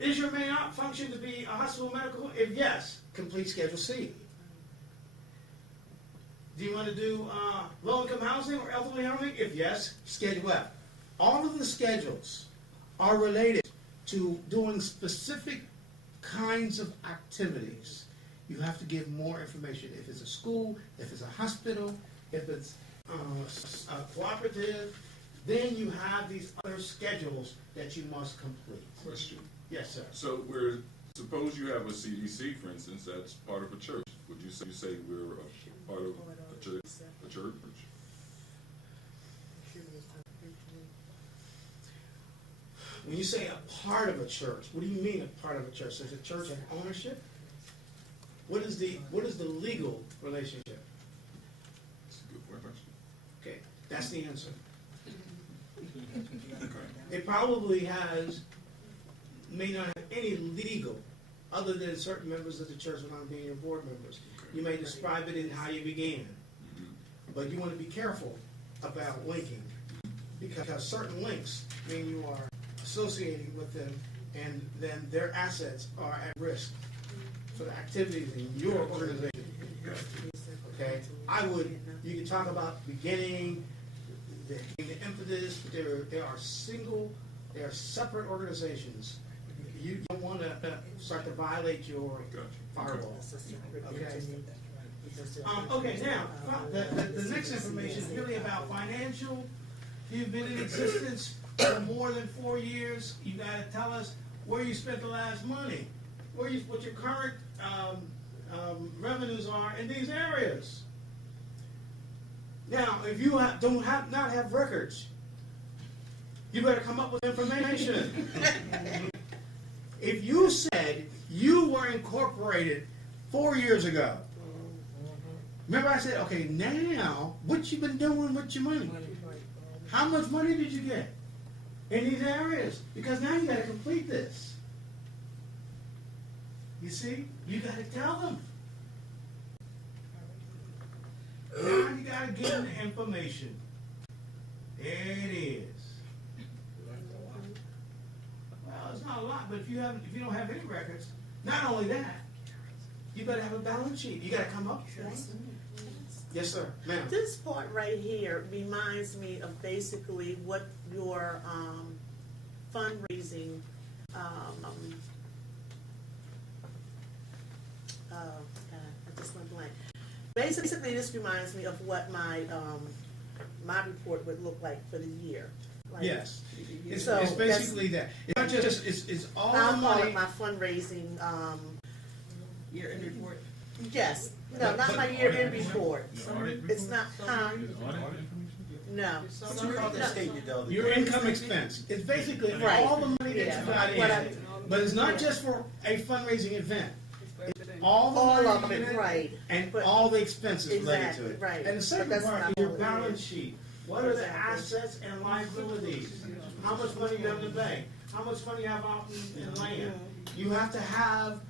Is your main function to be a hospital medical? If yes, complete Schedule C. Do you want to do low-income housing or elderly housing? If yes, Schedule F. All of the schedules are related to doing specific kinds of activities. You have to give more information. If it's a school, if it's a hospital, if it's a cooperative, then you have these other schedules that you must complete. Question. Yes, sir. So suppose you have a CDC, for instance, that's part of a church. Would you say we're a part of a church? When you say a part of a church, what do you mean a part of a church? Does a church have ownership? What is the legal relationship? That's a good question. Okay, that's the answer. It probably may not have any legal, other than certain members of the church are not being your board members. You may describe it in how you began, but you want to be careful about linking, because certain links mean you are associating with them, and then their assets are at risk for the activities in your organization. Okay, you can talk about beginning, the impetus, but they are separate organizations. You don't want to start to violate your firewall. Okay. Okay. Now, the next information is really about financial. You've been in existence for more than 4 years. You got to tell us where you spent the last money, what your current revenues are in these areas. Now, if you don't have records, you better come up with information. If you said you were incorporated 4 years ago, remember I said, okay, now, what you been doing with your money? How much money did you get in these areas? Because now you got to complete this. You see? You got to tell them. Now you got to give them the information. There it is. Well, it's not a lot, but if you don't have any records, not only that, you better have a balance sheet. You got to come up with one. Yes, sir. Ma'am. This part right here reminds me of basically what your fundraising I just went blank. Basically, this reminds me of what my report would look like for the year. Like, Yes. It's so basically that. It's not just, it's all the I'll call money. it my fundraising. Year-end report? Yes. No, not my year-end report. It's not. No. What you call that statement, though? Your income expense. It's basically Right. all the money that you got in. But it's not just for a fundraising event. It's all the All money of in it, it right. and But- all the expenses related Exactly, to it. right. And the second But that's part not is your all it balance is. sheet. What are the Exactly. assets and liabilities? How much money you have in the bank? How much money you have out in land? You have to have,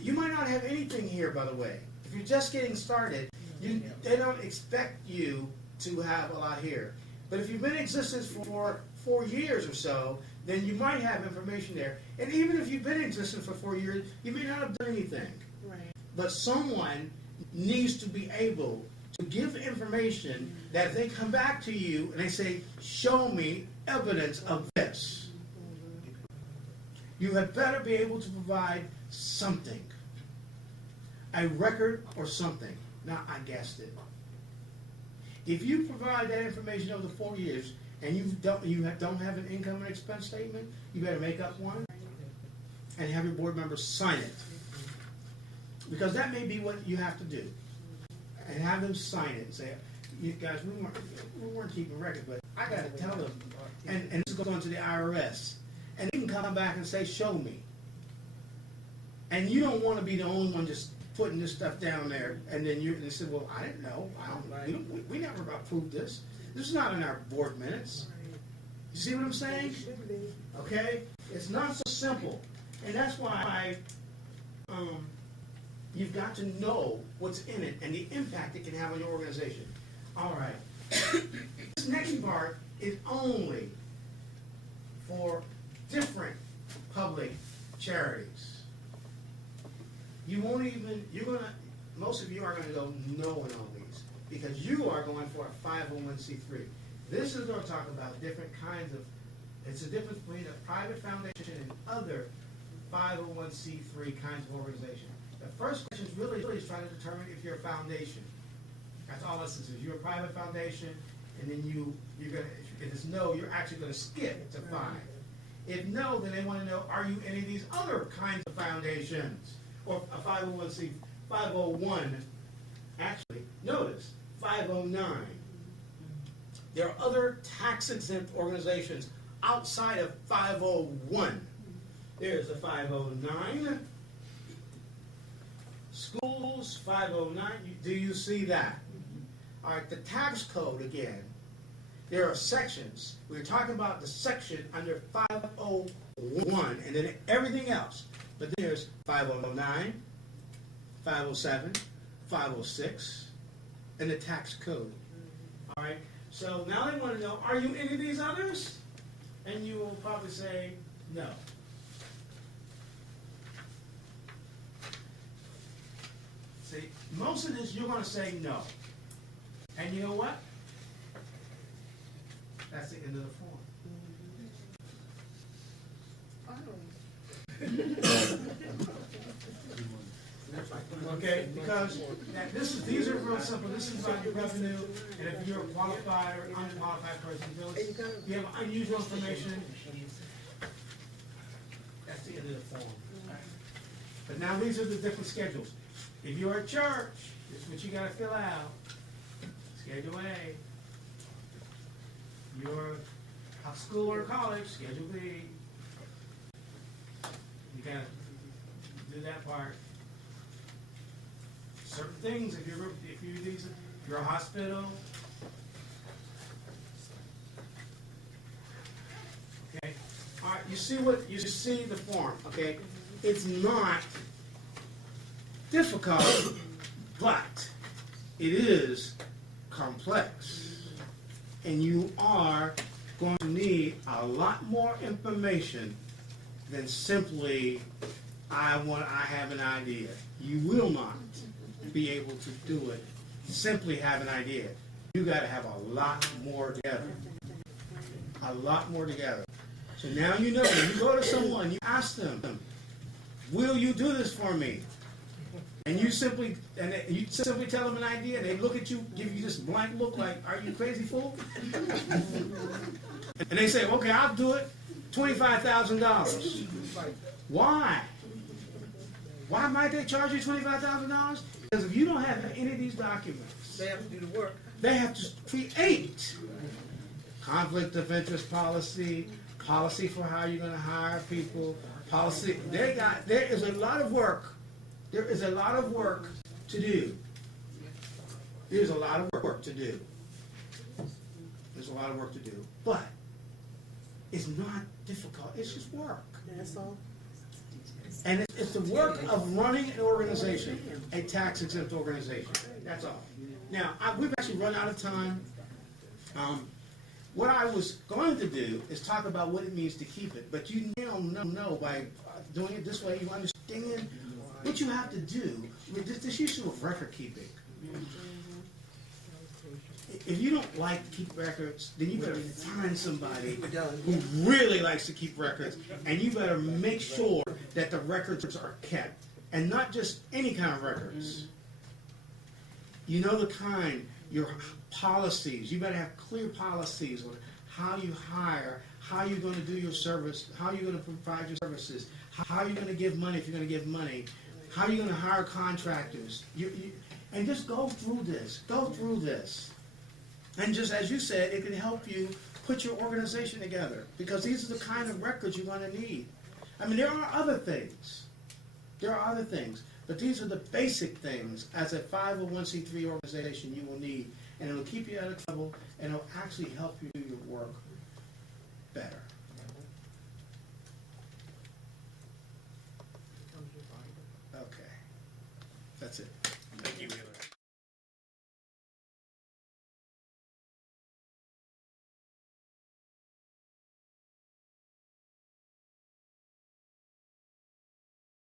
you might not have anything here, by the way. If you're just getting started, they don't expect you to have a lot here. But if you've been in existence for 4 years or so, then you might have information there. And even if you've been in existence for 4 years, you may not have done anything. Right. But someone needs to be able to give information that if they come back to you and they say, show me evidence of this, you had better be able to provide something. A record or something. Now, I guessed it. If you provide that information over the 4 years and you don't have an income and expense statement, you better make up one and have your board members sign it. Because that may be what you have to do. And have them sign it and say, you guys, we weren't keeping record, but I got to tell them. And this goes on to the IRS. And they can come back and say, show me. And you don't want to be the only one just putting this stuff down there, and then they say, well, I didn't know. We never approved this. This is not in our board minutes. You see what I'm saying? Okay? It's not so simple. And that's why you've got to know what's in it and the impact it can have on your organization. All right. This next part is only for different public charities. You won't even, most of you are gonna go no on all these, because you are going for a 501c3. This is gonna talk about different kinds of, it's a difference between a private foundation and other 501c3 kinds of organization. The first question is really is trying to determine if you're a foundation. That's all this is. If you're a private foundation, and then you're gonna, if it's no, you're actually gonna skip to 5. If no, then they want to know, are you any of these other kinds of foundations? Or a 501c, 501, actually, notice, 509. There are other tax exempt organizations outside of 501. There's a 509. Schools, 509. Do you see that? All right, the tax code again. There are sections. We're talking about the section under 501 and then everything else. But there's 509, 507, 506, and the tax code. All right? So now they want to know, are you any of these others? And you will probably say no. See, most of this you're going to say no. And you know what? That's the end of the form. Okay, because these are real simple. This is about your revenue, and if you're a qualified or unqualified person, you have unusual information. That's the end of the form. But now these are the different schedules. If you're a church, this is what you got to fill out. Schedule A. You're a school or college, Schedule B. You gotta do that part. Certain things, if you're a hospital. Okay. All right. You see the form. Okay. It's not difficult, but it is complex. And you are going to need a lot more information than simply, I have an idea. You will not be able to do it, simply have an idea. You got to have a lot more together. A lot more together. So now you know, when you go to someone, you ask them, will you do this for me? And you simply tell them an idea, and they look at you, give you this blank look like, are you crazy fool? And they say, okay, I'll do it, $25,000. Why? Why might they charge you $25,000? Because if you don't have any of these documents, They have to do the work. they have to create conflict of interest policy, policy for how you're going to hire people, policy. There is a lot of work. There is a lot of work to do. There's a lot of work to do. There's a lot of work to do. But it's not difficult. It's just work. That's all. And it's the work of running an organization, a tax-exempt organization. That's all. Now, we've actually run out of time. What I was going to do is talk about what it means to keep it. But you now know by doing it this way, you understand what you have to do with this issue of record keeping. If you don't like to keep records, then you better find somebody who really likes to keep records, and you better make sure that the records are kept, and not just any kind of records. You know the kind, your policies. You better have clear policies on how you hire, how you're going to do your service, how you're going to provide your services, how you're going to give money if you're going to give money, how you're going to hire contractors. And just go through this. Go through this. And just as you said, it can help you put your organization together, because these are the kind of records you're going to need. I mean, there are other things. There are other things. But these are the basic things as a 501c3 organization you will need. And it'll keep you out of trouble, and it'll actually help you do your work better. Okay. That's it. Thank you.